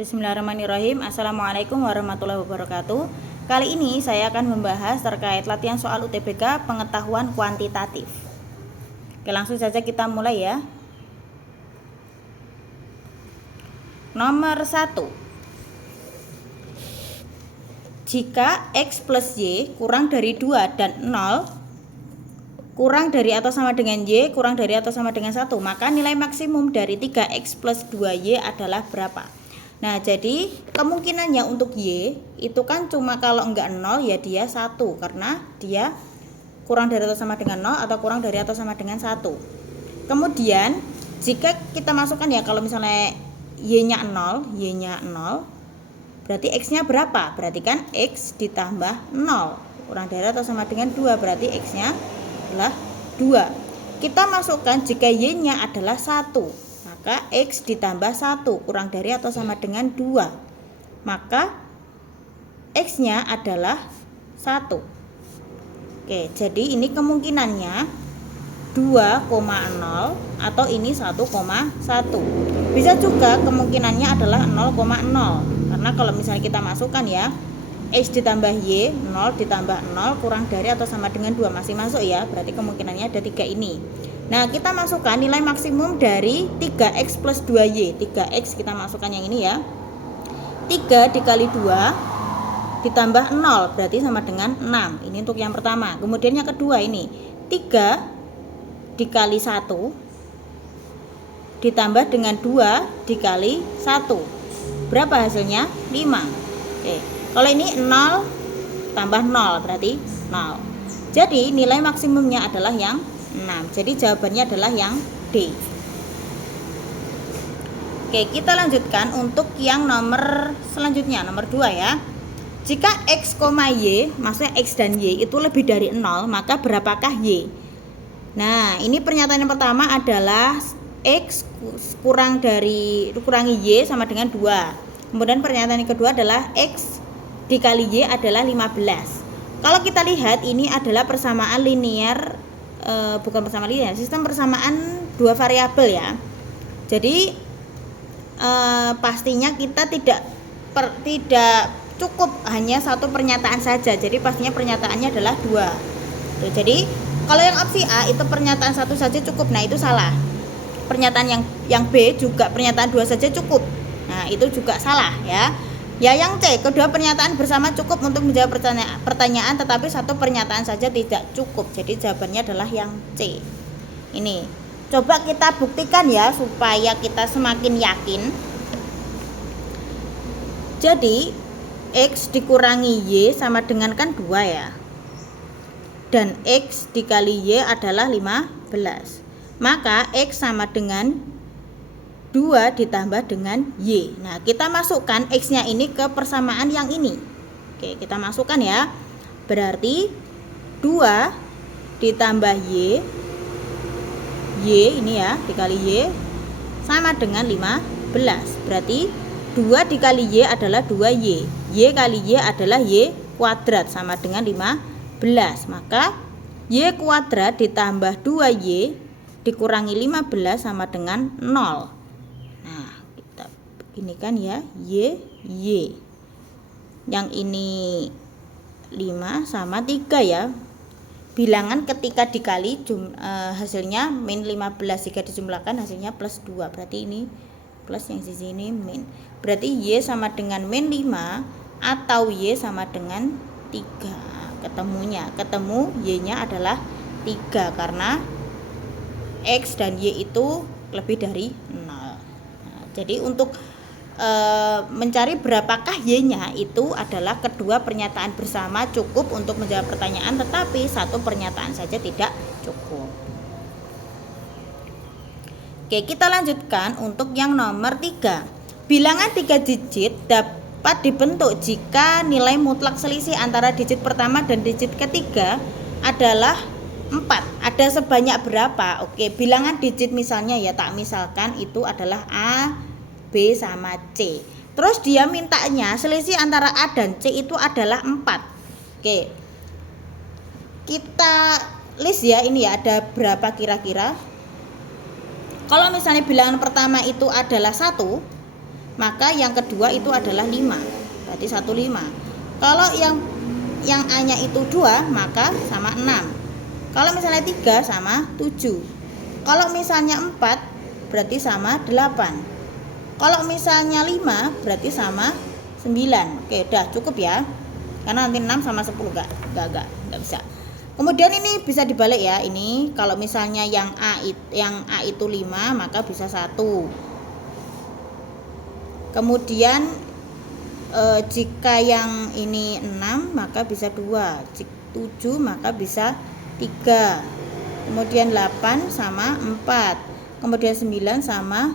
Bismillahirrahmanirrahim. Assalamualaikum warahmatullahi wabarakatuh. Kali ini saya akan membahas terkait latihan soal UTBK pengetahuan kuantitatif. Oke, langsung saja kita mulai ya. Nomor 1. Jika X plus Y kurang dari 2 dan 0 kurang dari atau sama dengan Y kurang dari atau sama dengan 1, maka nilai maksimum dari 3X plus 2Y adalah berapa? Nah, jadi kemungkinannya untuk Y itu kan cuma kalau enggak 0 ya dia 1, karena dia kurang dari atau sama dengan 0 atau kurang dari atau sama dengan 1. Kemudian jika kita masukkan ya, kalau misalnya Y-nya 0, berarti X-nya berapa? Berarti kan X ditambah 0 kurang dari atau sama dengan 2, berarti X-nya adalah 2. Kita masukkan jika Y-nya adalah 1, maka X ditambah 1 kurang dari atau sama dengan 2, maka X-nya adalah 1. Oke, jadi ini kemungkinannya 2,0 atau ini 1,1. Bisa juga kemungkinannya adalah 0,0, karena kalau misalnya kita masukkan ya, X ditambah Y, 0 ditambah 0 kurang dari atau sama dengan 2, masih masuk ya, berarti kemungkinannya ada 3 ini. Nah, kita masukkan nilai maksimum dari 3X plus 2Y. 3X kita masukkan yang ini ya. 3 dikali 2 ditambah 0 berarti sama dengan 6. Ini untuk yang pertama. Kemudian yang kedua ini 3 dikali 1 ditambah dengan 2 dikali 1. Berapa hasilnya? 5. Oke. Kalau ini 0 tambah 0 berarti 0. Jadi nilai maksimumnya adalah yang 6. Jadi jawabannya adalah yang D. Oke, kita lanjutkan untuk yang nomor selanjutnya, nomor 2 ya. Jika X, Y, maksudnya X dan Y itu lebih dari 0, maka berapakah Y? Nah, ini pernyataan yang pertama adalah X kurangi Y sama dengan 2. Kemudian pernyataan yang kedua adalah X dikali Y adalah 15. Kalau kita lihat ini adalah persamaan linear, bukan persamaan linear, sistem persamaan dua variabel ya. Jadi pastinya kita tidak cukup hanya satu pernyataan saja. Jadi pastinya pernyataannya adalah 2. Tuh, jadi kalau yang opsi A itu pernyataan satu saja cukup. Nah, itu salah. Pernyataan yang B juga pernyataan 2 saja cukup. Nah, itu juga salah ya. Ya, yang C, kedua pernyataan bersama cukup untuk menjawab pertanyaan, tetapi satu pernyataan saja tidak cukup. Jadi jawabannya adalah yang C. Ini coba kita buktikan ya supaya kita semakin yakin. Jadi X dikurangi Y sama dengan kan 2 ya, dan X dikali Y adalah 15, maka X sama dengan 2 ditambah dengan Y. Nah, kita masukkan X-nya ini ke persamaan yang ini. Oke, kita masukkan ya. Berarti 2 ditambah Y ini ya, dikali Y sama dengan 15. Berarti 2 dikali Y adalah 2Y. Y kali Y adalah Y kuadrat sama dengan 15. Maka Y kuadrat ditambah 2Y dikurangi 15 sama dengan 0. Ini kan ya, Y. Yang ini 5 sama 3 ya. Bilangan ketika dikali hasilnya min 15, jika dijumlahkan hasilnya plus 2. Berarti ini plus, yang di sini min. Berarti Y sama dengan min 5 atau Y sama dengan 3. Ketemu Y-nya adalah 3 karena X dan Y itu lebih dari 0. Nah, jadi untuk mencari berapakah Y-nya itu adalah kedua pernyataan bersama cukup untuk menjawab pertanyaan, tetapi satu pernyataan saja tidak cukup. Oke, kita lanjutkan untuk yang nomor 3. Bilangan 3 digit dapat dibentuk jika nilai mutlak selisih antara digit pertama dan digit ketiga adalah 4. Ada sebanyak berapa? Oke, bilangan digit misalnya ya, tak misalkan itu adalah A, B sama C. Terus dia mintanya selisih antara A dan C itu adalah 4. Oke, kita list ya, ini ya ada berapa kira-kira. Kalau misalnya bilangan pertama itu adalah 1, maka yang kedua itu adalah 5. Berarti 15. Kalau yang A-nya itu 2, maka sama 6. Kalau misalnya 3 sama 7. Kalau misalnya 4 berarti sama 8. Kalau misalnya 5 berarti sama 9. Oke, udah cukup ya. Karena nanti 6 sama 10 enggak bisa. Kemudian ini bisa dibalik ya. Ini kalau misalnya yang A itu 5, maka bisa 1. Kemudian jika yang ini 6 maka bisa 2. Jika 7 maka bisa 3. Kemudian 8 sama 4. Kemudian 9 sama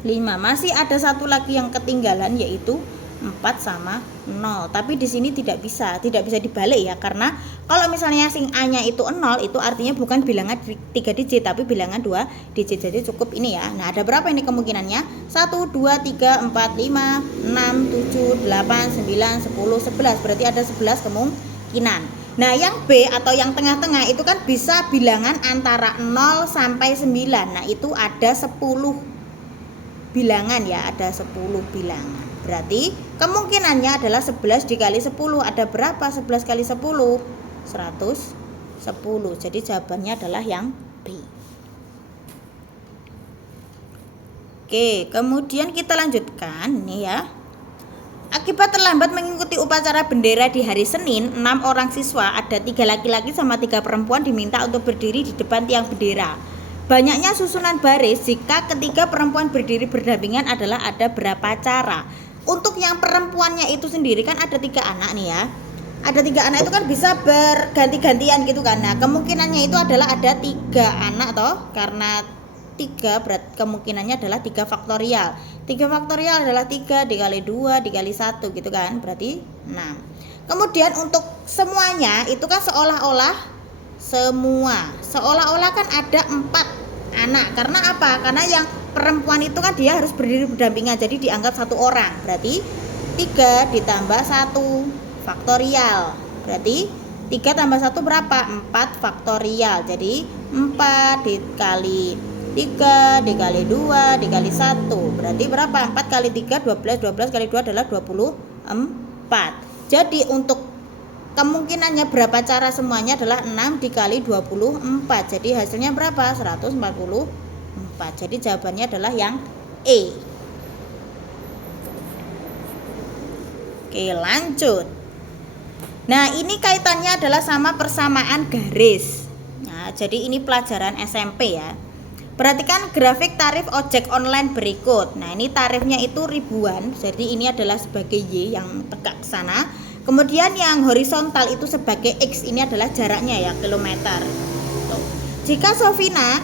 5. Masih ada satu lagi yang ketinggalan, yaitu 4 sama 0. Tapi di sini tidak bisa dibalik ya, karena kalau misalnya sing A-nya itu 0, itu artinya bukan bilangan 3 digit tapi bilangan 2 digit. Jadi cukup ini ya. Nah, ada berapa ini kemungkinannya? 1 2 3 4 5 6 7 8 9 10 11. Berarti ada 11 kemungkinan. Nah, yang B atau yang tengah-tengah itu kan bisa bilangan antara 0 sampai 9. Nah, itu ada 10 bilangan ya, ada 10 bilangan. Berarti kemungkinannya adalah 11 dikali 10. Ada berapa 11 kali 10? 110. Jadi jawabannya adalah yang B. Oke, kemudian kita lanjutkan nih ya. Akibat terlambat mengikuti upacara bendera di hari Senin, 6 orang siswa, ada 3 laki-laki sama 3 perempuan diminta untuk berdiri di depan tiang bendera. Banyaknya susunan baris jika ketiga perempuan berdiri berdampingan adalah ada berapa cara. Untuk yang perempuannya itu sendiri kan ada 3 anak nih ya. Ada 3 anak itu kan bisa berganti-gantian gitu kan. Nah, kemungkinannya itu adalah ada 3 anak toh. Karena 3 berat kemungkinannya adalah 3 faktorial. 3 faktorial adalah 3 dikali 2 dikali 1 gitu kan. Berarti 6. Kemudian untuk semuanya itu kan seolah-olah kan ada 4 anak. Karena apa? Karena yang perempuan itu kan dia harus berdiri berdampingan, jadi dianggap 1 orang. Berarti 3 ditambah 1 faktorial. Berarti 3 tambah 1 berapa? 4 faktorial. Jadi 4 dikali 3 dikali 2 dikali 1. Berarti berapa? 4 kali 3 12, 12 kali 2 adalah 24. Jadi untuk kemungkinannya berapa cara semuanya adalah 6 dikali 24. Jadi hasilnya berapa? 144. Jadi jawabannya adalah yang E. Oke, lanjut. Nah, ini kaitannya adalah sama persamaan garis. Nah, jadi ini pelajaran SMP ya. Perhatikan grafik tarif ojek online berikut. Nah, ini tarifnya itu ribuan. Jadi ini adalah sebagai Y yang tegak ke sana. Kemudian yang horizontal itu sebagai X, ini adalah jaraknya ya, kilometer. Tuh. Jika Sofina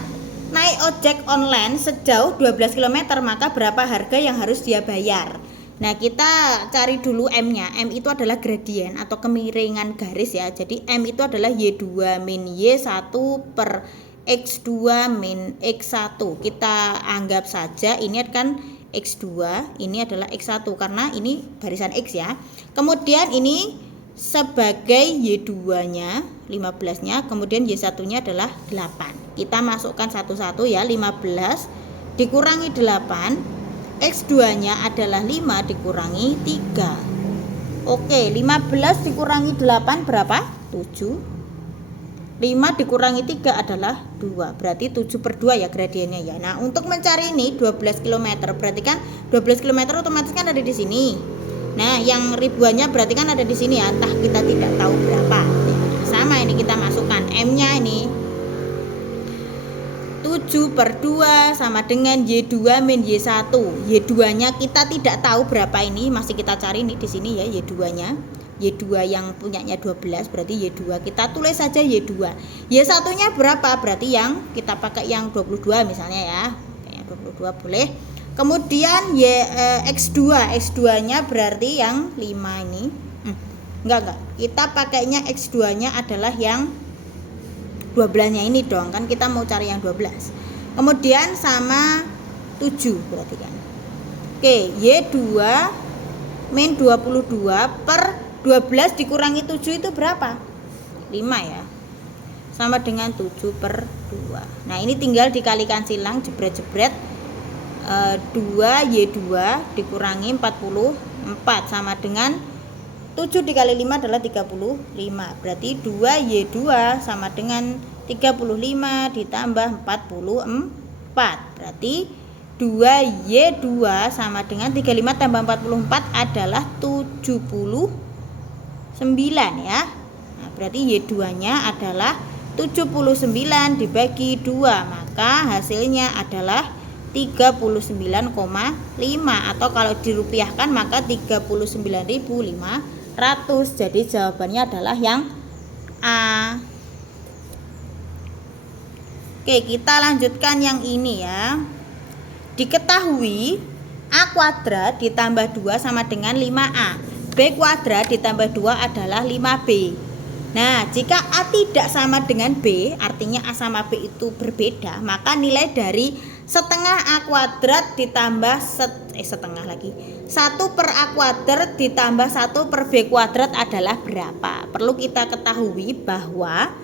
naik ojek online sejauh 12 km, maka berapa harga yang harus dia bayar? Nah, kita cari dulu M-nya. M itu adalah gradien atau kemiringan garis ya. Jadi M itu adalah Y2 min Y1 per X2 min X1. Kita anggap saja ini kan X2, ini adalah X1 karena ini barisan X ya. Kemudian ini sebagai Y2-nya 15-nya, kemudian Y1-nya adalah 8. Kita masukkan satu-satu ya, 15 dikurangi 8. X2-nya adalah 5 dikurangi 3. Oke, 15 dikurangi 8 berapa? 7. 5 dikurangi 3 adalah 2. Berarti 7 per 2 ya gradiennya ya. Nah, untuk mencari ini 12 km. Berarti kan 12 km otomatis kan ada di sini. Nah, yang ribuannya berarti kan ada di sini ya. Entah kita tidak tahu berapa. Nah, sama ini kita masukkan M-nya ini 7 per 2 sama dengan Y2 min Y1. Y2-nya kita tidak tahu berapa ini, masih kita cari nih di sini ya Y2-nya. Y2 yang punyanya 12 berarti Y2, kita tulis saja Y2. Y1-nya berapa? Berarti yang kita pakai yang 22 misalnya ya. Kayak 22 boleh. Kemudian X2-nya berarti yang 5 ini. Enggak. Kita pakainya X2-nya adalah yang 12-nya ini dong, kan kita mau cari yang 12. Kemudian sama 7 berarti kan. Oke, Y2 min 22 per 12 dikurangi 7 itu berapa? 5 ya. Sama dengan 7 per 2. Nah, ini tinggal dikalikan silang, jebret-jebret. 2Y2 dikurangi 44 sama dengan 7 dikali 5 adalah 35. Berarti 2Y2 sama dengan 35 ditambah 44. Berarti 2Y2 sama dengan 35 tambah 44 adalah 79 ya. Nah, berarti Y2-nya adalah 79 dibagi 2, maka hasilnya adalah 39,5, atau kalau dirupiahkan maka 39.500. Jadi jawabannya adalah yang A. Oke, kita lanjutkan yang ini ya. Diketahui A kuadrat ditambah 2 sama dengan 5A. B kuadrat ditambah 2 adalah 5B. Nah, jika A tidak sama dengan B, artinya A sama B itu berbeda, maka nilai dari setengah A kuadrat ditambah 1 per A kuadrat ditambah 1 per B kuadrat adalah berapa? Perlu kita ketahui bahwa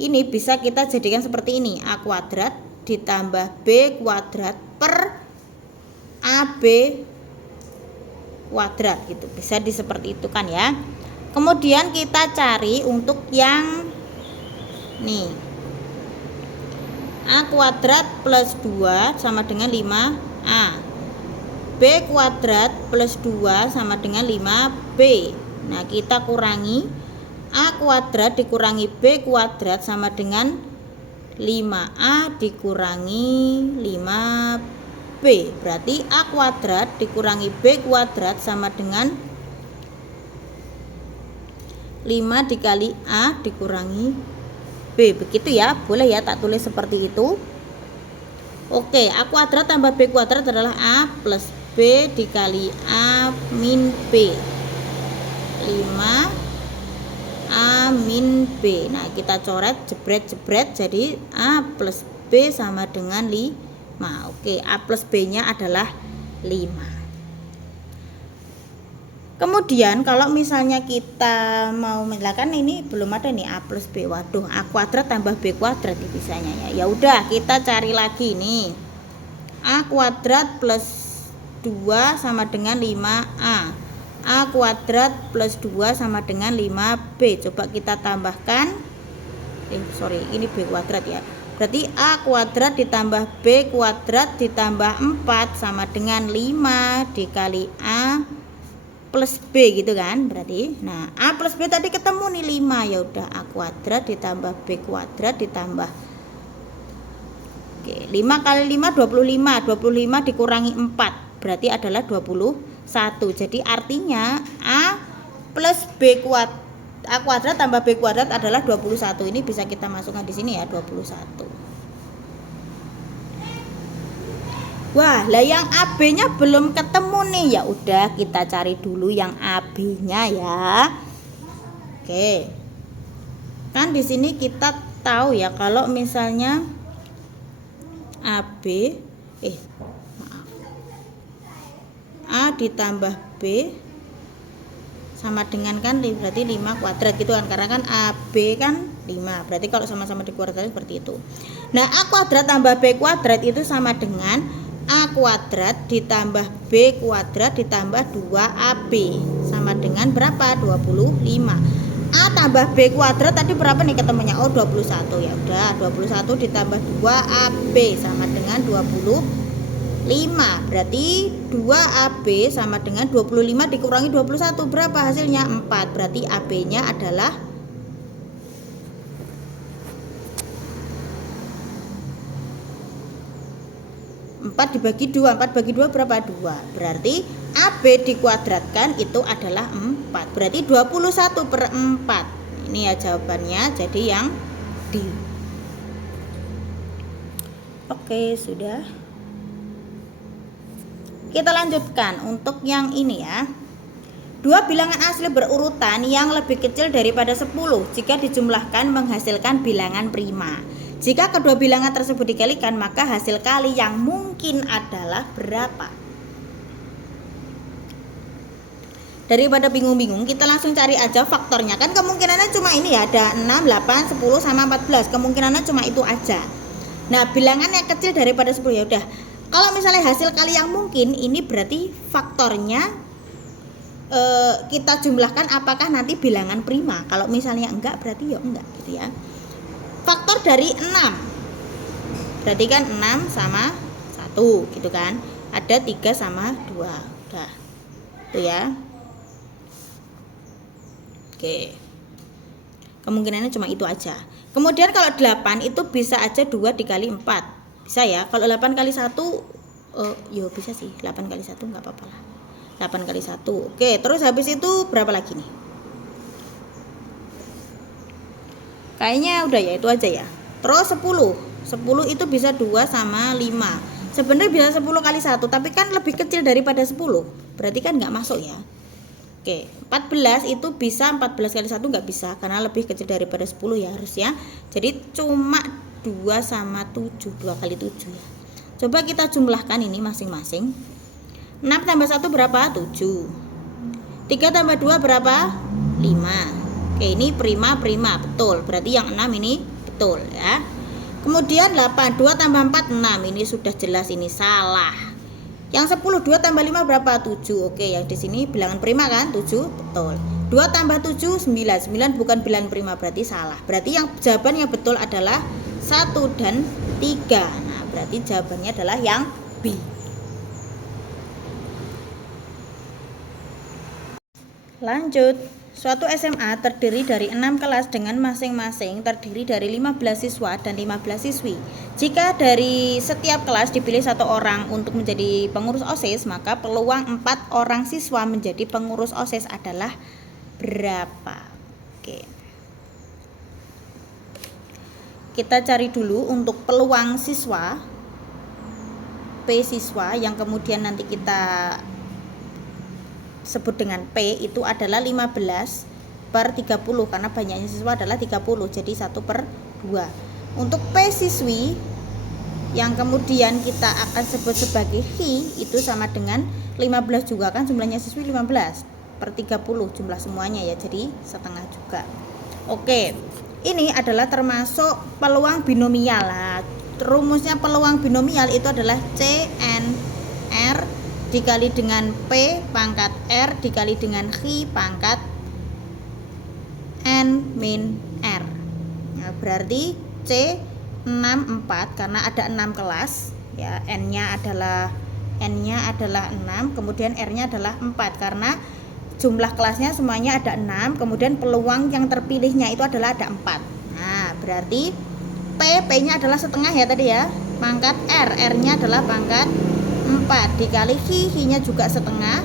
ini bisa kita jadikan seperti ini, A kuadrat ditambah B kuadrat per AB kuadrat gitu. Bisa seperti itu kan ya. Kemudian kita cari untuk yang nih, A kuadrat plus 2 sama dengan 5A. B kuadrat plus 2 sama dengan 5B. Nah, kita kurangi A kuadrat dikurangi B kuadrat sama dengan 5A dikurangi 5B. Berarti A kuadrat dikurangi B kuadrat sama dengan 5 dikali A dikurangi B. Begitu ya, boleh ya tak tulis seperti itu. Oke, A kuadrat tambah B kuadrat adalah A plus B dikali A min B. 5A min B. Nah, kita coret jebret-jebret jadi A plus B sama dengan 5. Oke, A plus B nya adalah 5. Kemudian kalau misalnya kita mau misalkan ini belum ada nih A plus B, waduh, A kuadrat tambah B kuadrat nih bisanya ya. Ya udah, kita cari lagi nih. A kuadrat plus 2 sama dengan 5A. A kuadrat plus 2 sama dengan 5B. Coba kita tambahkan. Ini B kuadrat ya. Berarti A kuadrat ditambah B kuadrat ditambah 4 sama dengan 5 dikali A plus B gitu kan. Berarti nah, A plus B tadi ketemu nih 5. Ya udah, A kuadrat ditambah B kuadrat ditambah 5 kali 5 25. 25 dikurangi 4 berarti adalah 21. Jadi artinya A plus B kuadrat, A kuadrat tambah B kuadrat adalah 21. Ini bisa kita masukkan di sini ya, 21. Wah, lah yang AB-nya belum ketemu nih. Ya udah, kita cari dulu yang AB-nya ya. Oke. Kan di sini kita tahu ya kalau misalnya AB A ditambah B sama dengan kan berarti 5 kuadrat gitu kan, karena kan AB kan 5. Berarti kalau sama-sama dikuadrat seperti itu. Nah, A kuadrat tambah B kuadrat itu sama dengan A kuadrat ditambah B kuadrat ditambah 2AB sama dengan berapa? 25. A tambah B kuadrat tadi berapa nih ketemunya? Oh, 21. Ya udah, 21 ditambah 2AB sama dengan 25. Berarti 2AB sama dengan 25 dikurangi 21 berapa hasilnya? 4. Berarti AB-nya adalah 4 dibagi 2. 4 bagi 2 berapa? 2. Berarti AB dikuadratkan itu adalah 4. Berarti 21 per 4. Ini ya jawabannya, jadi yang D. Oke, sudah. Kita lanjutkan untuk yang ini ya. Dua bilangan asli berurutan yang lebih kecil daripada 10 jika dijumlahkan menghasilkan bilangan prima. Jika kedua bilangan tersebut dikalikan, maka hasil kali yang mungkin adalah berapa? Daripada bingung-bingung, kita langsung cari aja faktornya. Kan kemungkinannya cuma ini ya, ada 6, 8, 10 sama 14. Kemungkinannya cuma itu aja. Nah, bilangan yang kecil daripada 10 ya udah. Kalau misalnya hasil kali yang mungkin, ini berarti faktornya kita jumlahkan apakah nanti bilangan prima. Kalau misalnya enggak, berarti ya enggak gitu ya. Faktor dari 6, berarti kan 6 sama 1 gitu kan. Ada 3 sama 2. Udah itu ya. Oke, kemungkinannya cuma itu aja. Kemudian kalau 8 itu bisa aja 2 dikali 4, bisa ya. Kalau 8 kali 1 yo bisa sih, 8 kali 1 nggak apa-apa lah, 8 kali 1. Oke, terus habis itu berapa lagi nih? Kayaknya udah ya, itu aja ya. Terus 10 itu bisa 2 sama 5. Sebenarnya bisa 10 kali 1, tapi kan lebih kecil daripada 10, berarti kan nggak masuk ya. Oke, 14 itu bisa 14 kali 1 nggak bisa, karena lebih kecil daripada 10 ya harusnya. Jadi cuma 2 sama 7, 2 kali 7 ya. Coba kita jumlahkan ini masing-masing. 6 tambah 1 berapa? 7. 3 tambah 2 berapa? 5. Oke, ini prima, betul. Berarti yang 6 ini betul ya. Kemudian 8, 2 tambah 4 6. Ini sudah jelas ini salah. Yang 10, 2 tambah 5 berapa? 7. Oke, yang di sini bilangan prima kan? 7, betul. 2 tambah 7 9. 9 bukan bilangan prima, berarti salah. Berarti yang jawaban yang betul adalah 1 dan 3. Nah, berarti jawabannya adalah yang B. Lanjut. Suatu SMA terdiri dari 6 kelas dengan masing-masing terdiri dari 15 siswa dan 15 siswi. Jika dari setiap kelas dipilih 1 orang untuk menjadi pengurus OSIS, maka peluang 4 orang siswa menjadi pengurus OSIS adalah berapa? Oke. Kita cari dulu untuk peluang siswa, P siswa, yang kemudian nanti kita sebut dengan P, itu adalah 15 per 30 karena banyaknya siswa adalah 30, jadi 1/2. Untuk P siswi yang kemudian kita akan sebut sebagai Hi, itu sama dengan 15 juga kan, jumlahnya siswi 15 per 30 jumlah semuanya ya, jadi setengah juga. Oke, ini adalah termasuk peluang binomial lah. Rumusnya peluang binomial itu adalah CNR dikali dengan P pangkat R dikali dengan Hi pangkat N min R. Nah, berarti C 64 karena ada 6 kelas ya, N-nya adalah 6, kemudian R-nya adalah 4 karena jumlah kelasnya semuanya ada 6, kemudian peluang yang terpilihnya itu adalah ada 4. Nah, berarti P-nya adalah setengah ya tadi ya, pangkat R, R-nya adalah pangkat 4 dikali Hi-nya juga setengah,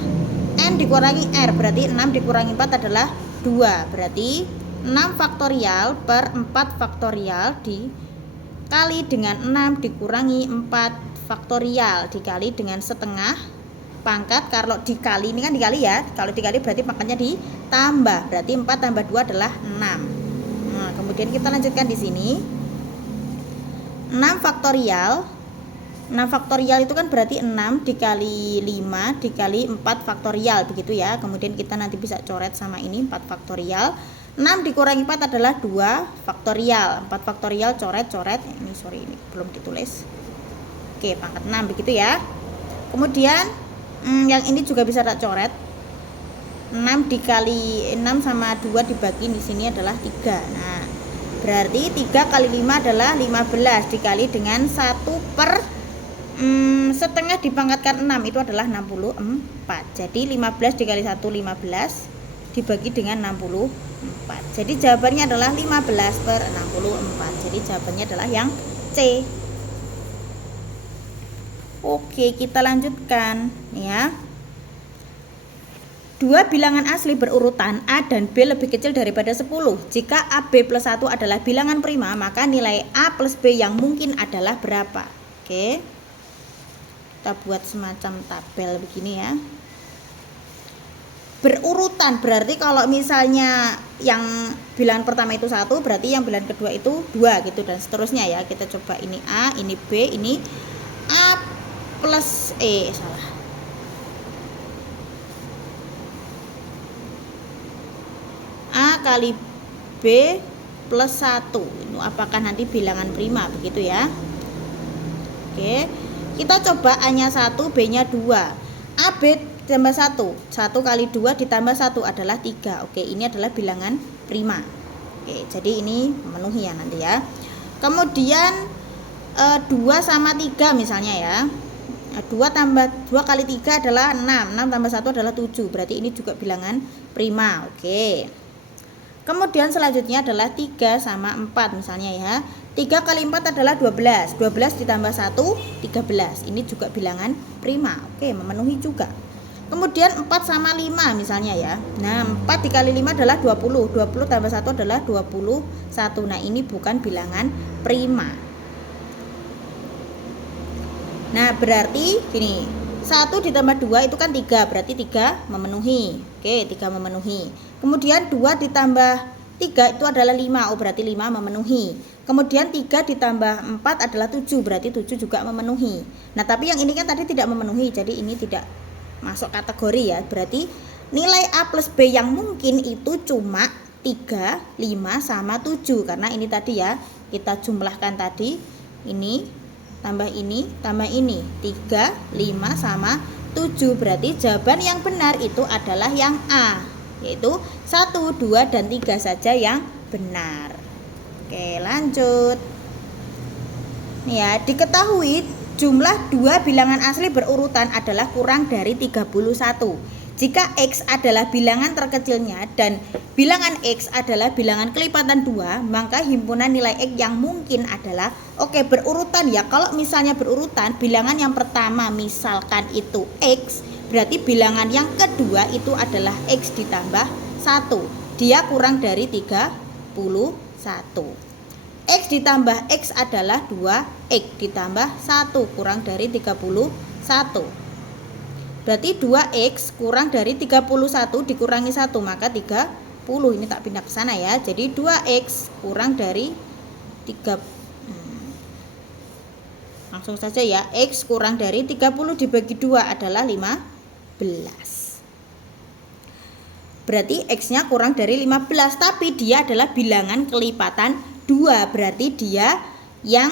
N dikurangi R, berarti 6 dikurangi 4 adalah 2, berarti 6 faktorial per 4 faktorial dikali dengan 6 dikurangi 4 faktorial dikali dengan setengah pangkat. Kalau dikali ini kan dikali ya, kalau dikali berarti pangkatnya ditambah, berarti 4 tambah 2 adalah 6. Nah, kemudian kita lanjutkan di sini. 6 faktorial itu kan berarti 6 dikali 5 dikali 4 faktorial begitu ya. Kemudian kita nanti bisa coret sama ini 4 faktorial. 6 dikurangi 4 adalah 2 faktorial. 4 faktorial coret. Ini sorry, ini belum ditulis. Oke, pangkat 6 begitu ya. Kemudian yang ini juga bisa tak coret. 6 dikali 6 sama 2 dibagi di sini adalah 3. Nah, berarti 3 kali 5 adalah 15 dikali dengan 1 per setengah dipangkatkan 6 itu adalah 64. Jadi 15 dikali 1 15 dibagi dengan 64. Jadi jawabannya adalah 15 per 64. Jadi jawabannya adalah yang C. Oke, kita lanjutkan ya. Dua bilangan asli berurutan A dan B lebih kecil daripada 10. Jika AB plus 1 adalah bilangan prima, maka nilai A plus B yang mungkin adalah berapa? Oke, kita buat semacam tabel begini ya. Berurutan berarti kalau misalnya yang bilangan pertama itu 1, berarti yang bilangan kedua itu 2 gitu, dan seterusnya ya. Kita coba ini A, ini B, ini A plus A kali B plus 1. Ini apakah nanti bilangan prima begitu ya. Oke, Kita coba A-nya 1, B-nya 2. AB ditambah 1. 1 kali 2 ditambah 1 adalah 3. Oke, ini adalah bilangan prima. Oke, jadi ini memenuhi ya nanti ya. Kemudian 2 sama 3 misalnya ya. 2 kali 3 adalah 6. 6 tambah 1 adalah 7. Berarti ini juga bilangan prima. Oke. Kemudian selanjutnya adalah 3 sama 4 misalnya ya. 3 kali 4 adalah 12. 12 ditambah 1, 13. Ini juga bilangan prima. Oke, memenuhi juga. Kemudian 4 sama 5 misalnya ya. Nah, 4 dikali 5 adalah 20. 20 tambah 1 adalah 21. Nah, ini bukan bilangan prima. Nah, berarti gini, 1 ditambah 2 itu kan 3, berarti 3 memenuhi. Oke, 3 memenuhi. Kemudian 2 ditambah 3 itu adalah 5, oh berarti 5 memenuhi. Kemudian 3 ditambah 4 adalah 7, berarti 7 juga memenuhi. Nah, tapi yang ini kan tadi tidak memenuhi, jadi ini tidak masuk kategori ya. Berarti nilai A plus B yang mungkin itu cuma 3, 5, sama 7. Karena ini tadi ya, kita jumlahkan tadi, ini tambah ini, tambah ini, 3, 5, sama 7. Berarti jawaban yang benar itu adalah yang A, yaitu 1, 2, dan 3 saja yang benar. Oke, lanjut. Nih ya, diketahui jumlah 2 bilangan asli berurutan adalah kurang dari 31. Jika X adalah bilangan terkecilnya dan bilangan X adalah bilangan kelipatan 2, maka himpunan nilai X yang mungkin adalah, oke, berurutan ya. Kalau misalnya berurutan, bilangan yang pertama misalkan itu X, berarti bilangan yang kedua itu adalah X ditambah 1. Dia kurang dari 31. X ditambah X adalah 2X ditambah 1 kurang dari 31. Berarti 2X kurang dari 31 dikurangi 1, maka 30. Ini tak pindah ke sana ya. Jadi 2X kurang dari 3. Langsung saja ya. X kurang dari 30 dibagi 2 adalah 15. Berarti X-nya kurang dari 15, tapi dia adalah bilangan kelipatan 2. Berarti dia yang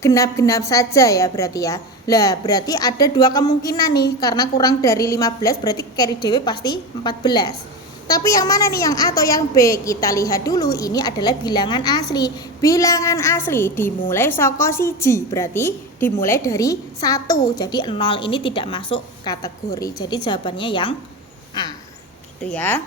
genap-genap saja ya berarti ya. Lah, berarti ada 2 kemungkinan nih, karena kurang dari 15 berarti carry dewe pasti 14. Tapi yang mana nih, yang A atau yang B? Kita lihat dulu, ini adalah bilangan asli. Bilangan asli dimulai saka 1, berarti dimulai dari 1. Jadi 0 ini tidak masuk kategori. Jadi jawabannya yang A. Gitu ya.